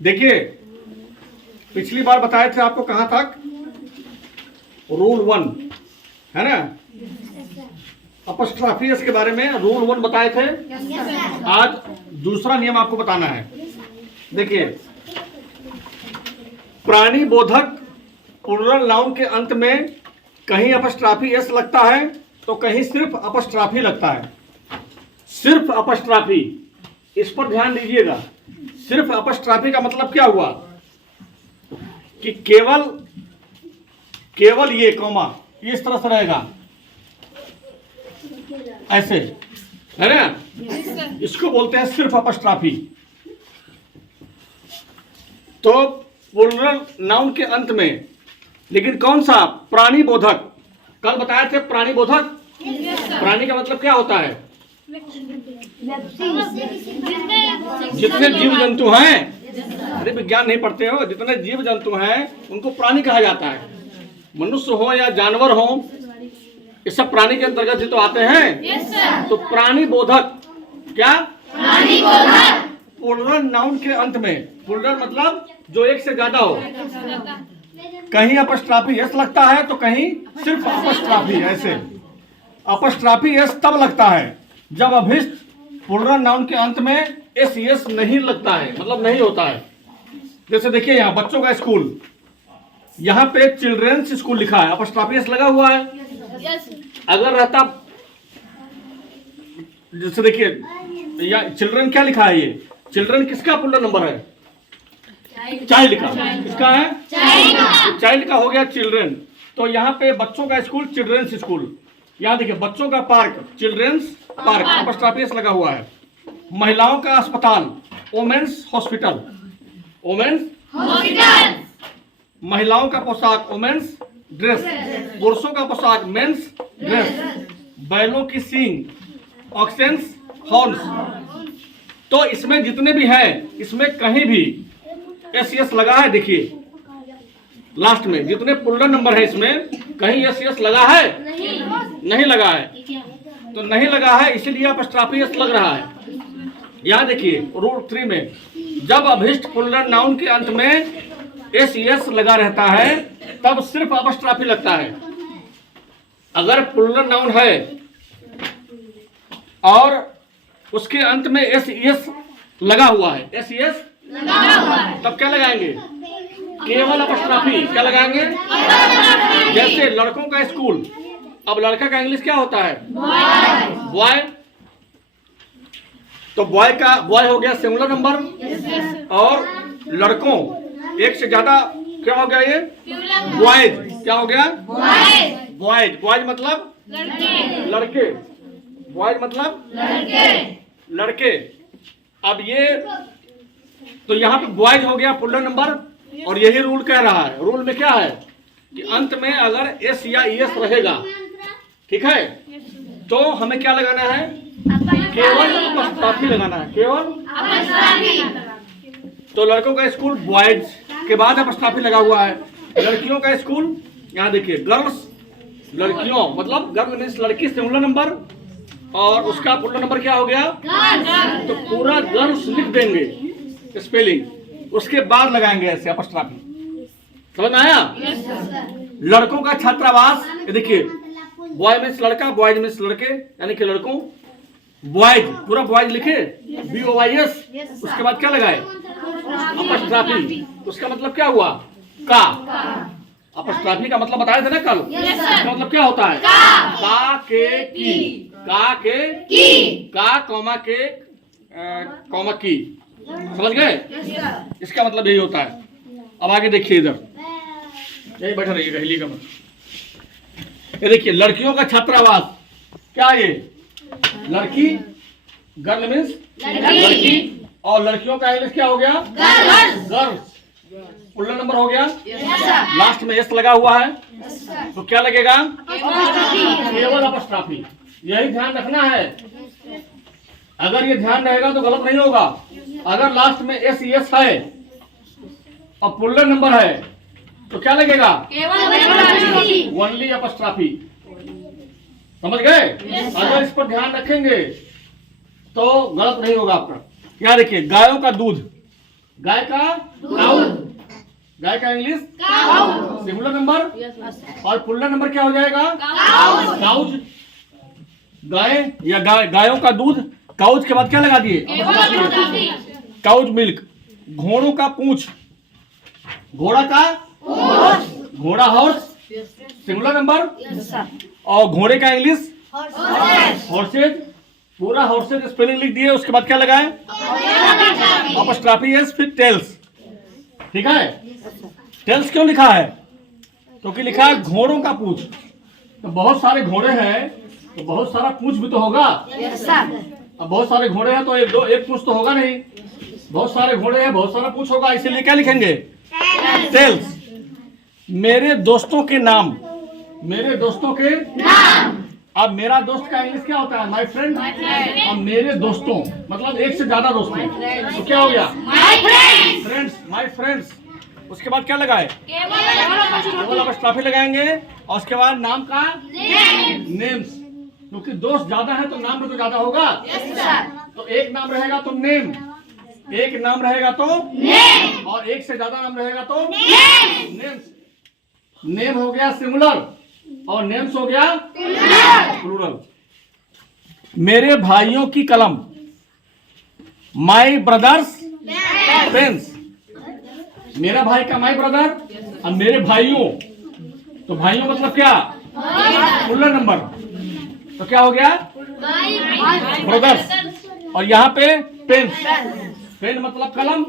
देखिए पिछली बार बताए थे आपको कहां तक, रूल 1 है ना, अपस्ट्रॉफी एस के बारे में रूल 1 बताए थे। आज दूसरा नियम आपको बताना है। देखिए प्राणी बोधक प्लूरल नाउन के अंत में कहीं अपस्ट्रॉफी एस लगता है तो कहीं सिर्फ अपस्ट्रॉफी लगता है। सिर्फ अपस्ट्रॉफी, इस पर ध्यान दीजिएगा। सिर्फ अपस्ट्रॉफी का मतलब क्या हुआ कि केवल ये कॉमा ये इस तरह से रहेगा, ऐसे है ना, इसको बोलते हैं सिर्फ अपस्ट्रॉफी। तो प्लूरल नाउन के अंत में, लेकिन कौन सा, प्राणी बोधक। कल बताए थे प्राणी बोधक। प्राणी का मतलब क्या होता है, जितने जीव जंतु हैं, अरे विज्ञान नहीं पढ़ते हो, जितने जीव जंतु हैं उनको प्राणी कहा जाता है। मनुष्य हो या जानवर हो, ये सब प्राणी के अंतर्गत ही तो आते हैं। तो प्राणी बोधक, क्या प्राणी बोधक प्लूरल नाउन के अंत में, प्लूरल मतलब जो एक से ज्यादा हो, कहीं अपस्ट्रॉफी एस लगता है तो कहीं सिर्फ अपस्ट्रॉफी। ऐसे अपस्ट्रॉफी एस तब लगता है जब अभिष्ट प्लूरल नाउन के अंत में एस एस नहीं लगता है, मतलब नहीं होता है। जैसे देखिए यहाँ बच्चों का स्कूल, यहाँ पे चिल्ड्रेंस स्कूल लिखा है, अपस्ट्रॉफी एस लगा हुआ है। अगर रहता, जैसे देखिए या चिल्ड्रन क्या लिखा है, ये चिल्ड्रन किसका प्लूरल नंबर है, चाइल्ड का। किसका है, चाइल्ड का हो गया चिल्ड्रन। तो यहाँ पे बच्चों का स्कूल चिल्ड्रेंस स्कूल, यहाँ देखिए बच्चों का park children's park, apostrophe S लगा हुआ है। महिलाओं का अस्पताल वोमेन्स हॉस्पिटल, वोमेन्स हॉस्पिटल। महिलाओं का पोशाक वोमेन्स ड्रेस, पुरुषों का पोशाक मेंस ड्रेस। बैलों की सींग ऑक्सेंस हॉर्न्स। तो इसमें जितने भी हैं, इसमें कहीं भी एस एस लगा है। देखिए लास्ट में जितने प्लूरल नंबर है इसमें कहीं एस एस लगा है, नहीं लगा है। तो नहीं लगा है इसीलिए अपस्ट्रॉफी एस लग रहा है। यहाँ देखिए रूल 3 में जब अभिष्ट प्लूरल नाउन के अंत में एस एस लगा रहता है तब सिर्फ अपस्ट्रॉफी लगता है। अगर प्लूरल नाउन है और उसके अंत में एस एस लगा हुआ है, एस एस तब क्या लगाएंगे, केवल अपस्ट्रॉफी। क्या लगाएंगे, जैसे लड़कों का स्कूल, अब लड़का का इंग्लिश क्या होता है, बॉय। तो बॉय का बॉय हो गया सिंगुलर नंबर, और लड़कों एक से ज्यादा क्या हो गया, ये बॉयज। क्या हो गया, बॉयज। बॉयज मतलब लड़के, बॉयज मतलब लड़के। अब ये तो यहाँ पे बॉयज हो गया प्लूरल नंबर, और यही रूल कह रहा है। रूल में क्या है कि अंत में अगर एस या एस रहेगा, ठीक है, तो हमें क्या लगाना है, केवल अपस्ट्रॉफी लगाना है, केवल अपस्ट्रॉफी। तो लड़कों का स्कूल बॉयज के बाद अपस्ट्रॉफी लगा हुआ है। लड़कियों का स्कूल, यहाँ देखिए गर्ल्स, लड़कियों मतलब गर्ल मीन्स लड़की सिंगुलर नंबर, और उसका प्लूरल नंबर क्या हो गया, तो पूरा गर्ल्स लिख देंगे स्पेलिंग, उसके बाद लगाएंगे ऐसे अपस्ट्रॉफी। समझ में आया। लड़कों का छात्रावास, ये देखिए बॉय मीन्स लड़का, बॉयज मीन्स लड़के, यानी कि लड़कों, बॉयज पूरा बॉयज लिखे BOYS, उसके बाद क्या लगाए, अपस्ट्रॉफी। उसका मतलब क्या हुआ, का। अपस्ट्रॉफी का मतलब बताए थे ना कल, इसका मतलब क्या होता है, का के की, का के की, का कॉमा के कॉमा की। समझ गए, इसका मतलब यही होता है। अब आगे देखिए, इधर यही बैठा रहिएगा, हिलिएगा मत। ये देखिए लड़कियों का छात्रावास, क्या ये लड़की, गर्ल मीन्स लड़की, और लड़कियों का इंग्लिश क्या हो गया, गर्ल्स। प्लूरल नंबर हो गया, लास्ट में एस लगा हुआ है, तो क्या लगेगा, केवल अपस्ट्रॉफी। यही ध्यान रखना है। अगर ये ध्यान रहेगा तो गलत नहीं होगा। अगर लास्ट में एस एस है और प्लूरल नंबर है तो क्या लगेगा, ओनली अपस्ट्रॉफी। समझ गए। अगर इस पर ध्यान रखेंगे तो गलत नहीं होगा आपका। यहाँ देखिए गायों का दूध, गाय का काउ, गाय का इंग्लिश सिंगुलर नंबर, और पुल्लर नंबर क्या हो जाएगा? काउज। गाय या गायों का दूध, काउज के बाद क्या लगा दिए? Cow's milk. घोड़ों का पूंछ, घोड़ा का घोड़ा हॉर्स सिंगुलर नंबर, और घोड़े का इंग्लिश हॉर्सेज। पूरा हॉर्सेज स्पेलिंग लिख दिए, उसके बाद क्या लगाए? अपस्ट्रॉफी एस, फिर टेल्स। ठीक है, टेल्स क्यों लिखा है? क्योंकि लिखा है घोड़ों का पूंछ। तो बहुत सारे घोड़े हैं तो बहुत सारा पूंछ भी तो होगा। अब बहुत सारे घोड़े हैं तो एक पूंछ तो होगा नहीं। बहुत सारे घोड़े हैं, बहुत सारा पूंछ होगा, इसीलिए क्या लिखेंगे? टेल्स। मेरे दोस्तों के नाम, मेरे दोस्तों के नाम। अब मेरा दोस्त का इंग्लिश क्या होता है? My friend. अब मेरे दोस्तों मतलब एक से ज्यादा दोस्तों, तो क्या हो गया? Friends, my friends. उसके बाद क्या लगाए? केवल अपस्ट्रॉफी लगाएंगे, और उसके बाद नाम का नेम्स। क्योंकि दोस्त ज्यादा है तो नाम भी तो ज्यादा होगा। तो एक नाम रहेगा तो नेम, एक नाम रहेगा तो नेम, और एक से ज्यादा नाम रहेगा तो नेम्स। नेम हो गया सिंगुलर और नेम्स हो गया प्लूरल। मेरे भाइयों की कलम, माय ब्रदर्स पेन्स। मेरा भाई का माय ब्रदर, और मेरे भाइयों, तो भाइयों मतलब क्या? प्लूरल नंबर, तो क्या हो गया? ब्रदर्स। और यहाँ पे पेन्स, पेन मतलब कलम,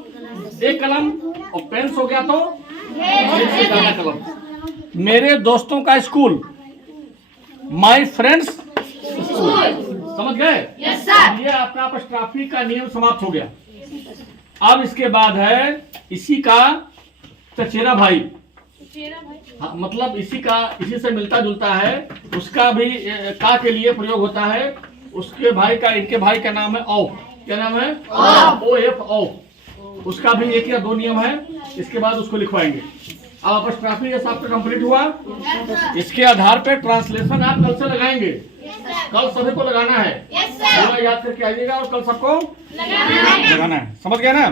एक कलम, और पेन्स हो गया तो एक से ज्यादा कलम। मेरे दोस्तों का स्कूल, माय फ्रेंड्स स्कूल। समझ गए? ये आपका अपस्ट्रॉफी का नियम समाप्त हो गया। अब इसके बाद है इसी का चचेरा भाई। हाँ, मतलब इसी से मिलता जुलता है, उसका भी का के लिए प्रयोग होता है। उसके भाई का, इनके भाई का नाम है औ। क्या नाम है? OF, औ। उसका भी एक या दो नियम है, इसके बाद उसको लिखवाएंगे। अब अपस्ट्रॉफी जैसा आपका कंप्लीट हुआ। इसके आधार पे ट्रांसलेशन आप कल से लगाएंगे। कल सभी को लगाना है, पूरा याद करके आइएगा और कल सबको लगाना है। समझ गए ना?